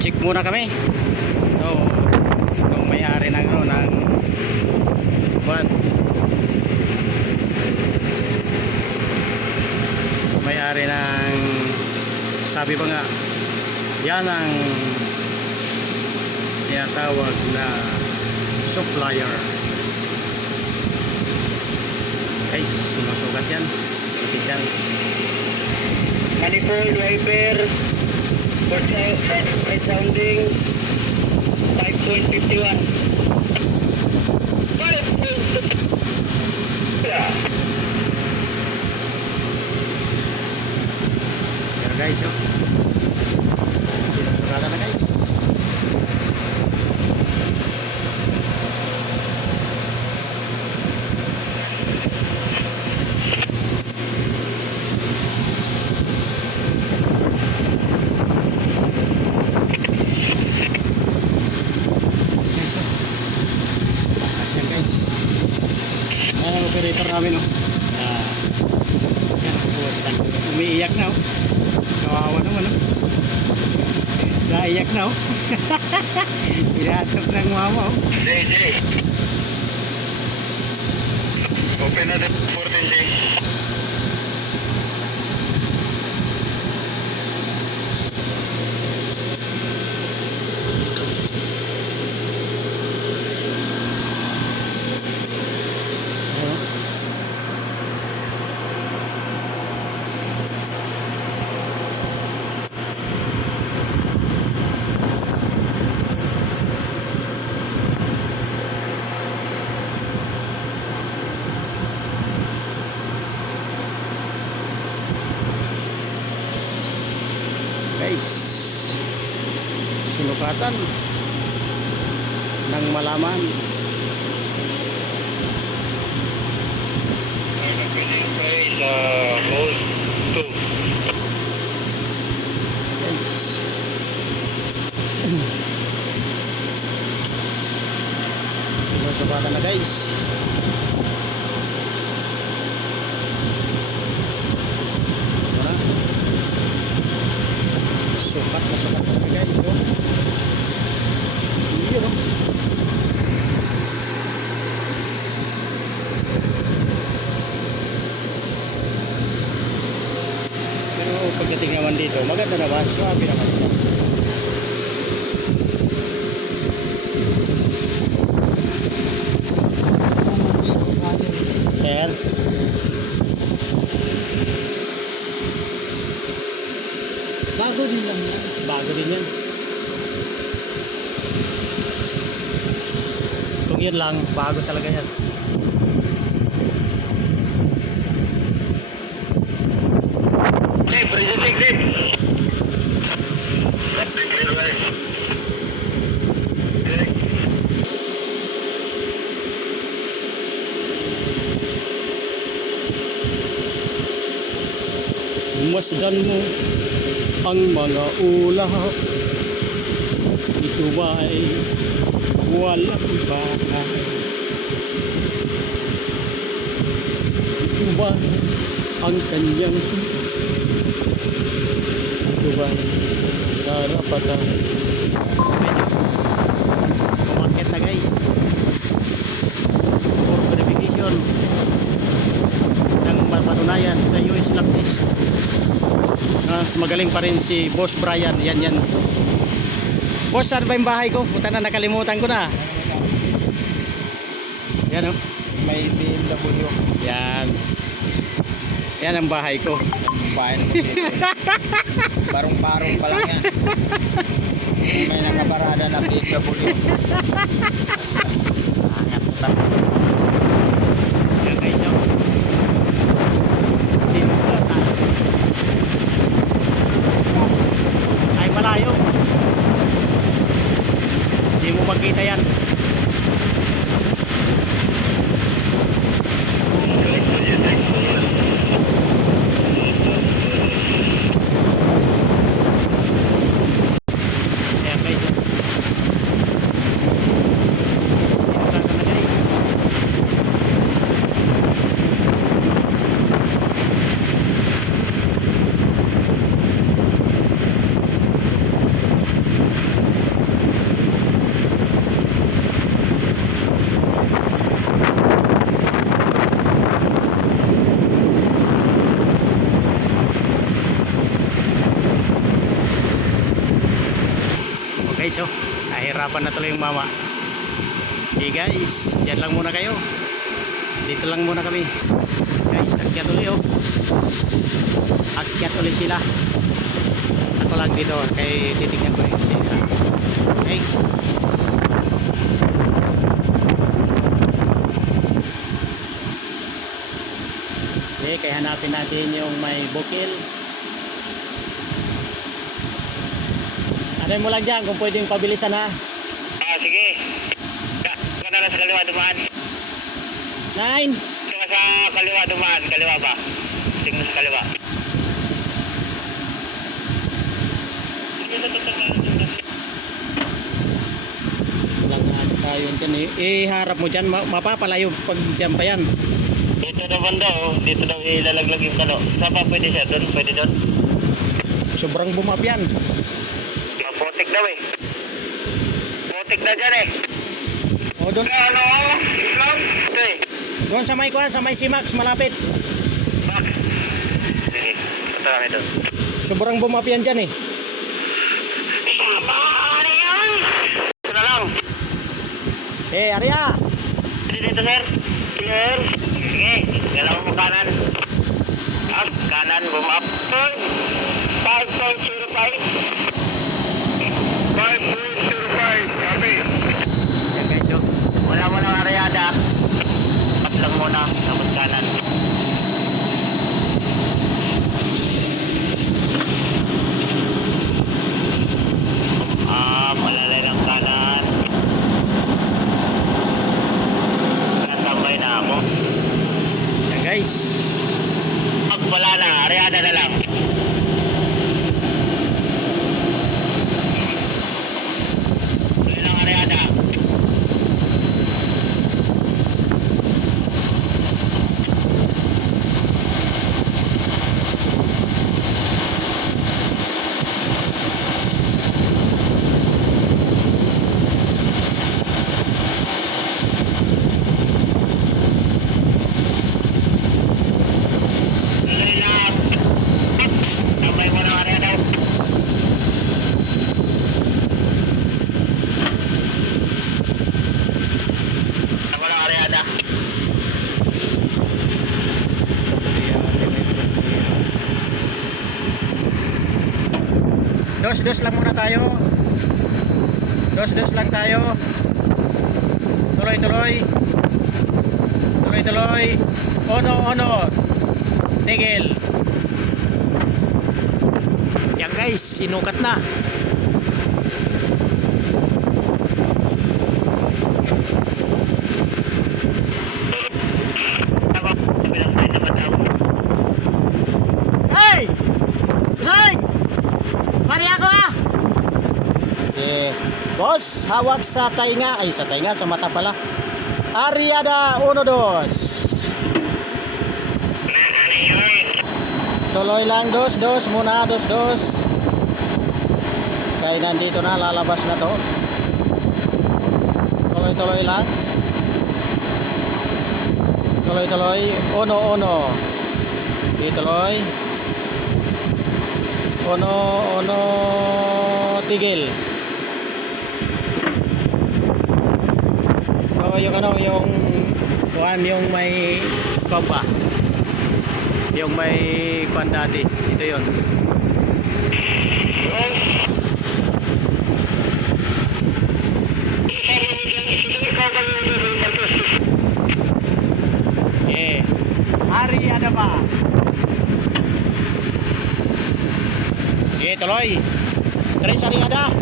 check muna kami. So itong may-ari ng ano, ng what, may-ari ng, sabi pa nga yan ang tinatawag na supplier. Guys, sinusukat yan. Itigyan. Manifold wiper for sounding 5.51. Yeah. Pero guys, oh, sinusukatan na guys. Operator namin, oh. Yan, umiiyak na, oh. Kawawa naman, oh. Naiyak na, oh. Pinatok ng mama, oh. JJ, open na the 14J. Guys, sinukatan ng malaman. Sa hole 2. Guys, sinusukatan na guys. Sukat na sukat na guys, oh. Yun, oh. Pero pagdating naman dito, maganda naman, swabe naman siya. Sir, Bago din lang yan. bago din yan. Kung yun lang, bago talaga yan. Hey, presenting grip. Masdan mo ang mga ulap, ito ba'y walang bahay? Ito ba ang kanyang, ito ba karapatan? Medyo kumakit na guys, for verification ng mapatunayan sa US Laptis. Magaling pa rin si Boss Brian. Yan. Boss, saan ba yung bahay ko? Puta na, nakalimutan ko na. Yan, oh. May BMW. Yan ang bahay ko. Bahay na barong-barong pa lang yan. May nakaparada na BMW. Angat na tayo. Yan guys, oh. Sinukatan. Ay malayo, hindi mo makita yan. Ayan guys, sinukatan na guys. Guys, oh, nahirapan na tuloy yung mama. Okay guys, dyan lang muna kayo. Dito lang muna kami. Guys, akyat ulit oh. Akyat ulit sila. Ako lang dito kay titignan ko yung sila. Okay. Okay, kaya hanapin natin yung may bukil. Ano mo lang dyan kung pwedeng pabilisan ha. Sige. Ka na sa kaliwa dumaan. 9. Sa kaliwa dumaan. Kaliwa ba? Tingnan sa kaliwa. Lang tayo dyan eh. Iharap mo dyan, mapapalayo pag dyan pa yan. Dito na banda oh. Dito daw ilalaglag yung kalo. Saan ba pwede siya? Doon? Pwede doon? Sobrang bumap yan. Putik daw eh. Putik na dyan eh. O doon, Ano? Islam? Ito eh. doon sa may kuhan, sa may Simax, malapit. Bak. Sige. Punta kami doon. Sobrang bumap yan dyan eh. Ano yan? Ito na lang. Arya! Dito sir. Clear. Sige. Galaw mo kanan. Kanan bumap. 5.05. 5.05. Sabi. Yan guys, oh. Wala mo ng areada. Pat lang muna. Tapos kanan. Malalay ng kanan. Natambay na ako. Yan guys. Pag wala na, areada na lang. Wala lang areada. Tuloy lang. Tambay mo ng areada. Tambay ng areada. Dos lang muna tayo. Dos lang tayo. Tuloy. Ono. Tigil. Yan guys, sinukat na. Tama. Bilang tayo naman daw. Hey! Usay! Pari ako ah! Boss, hawak sa tainga. Ay, sa tainga, sa mata pala. Ariada 1-2. Tuloy lang, dos muna, dos. Kaya nandito na, lalabas na to. Tuloy lang. Tuloy. Ono. Ituloy. Ono. Tigil. O, yung may kompa. Yung may kwan dati. Ito yun. Hari ada ba? Tuloy. Tres hari ada.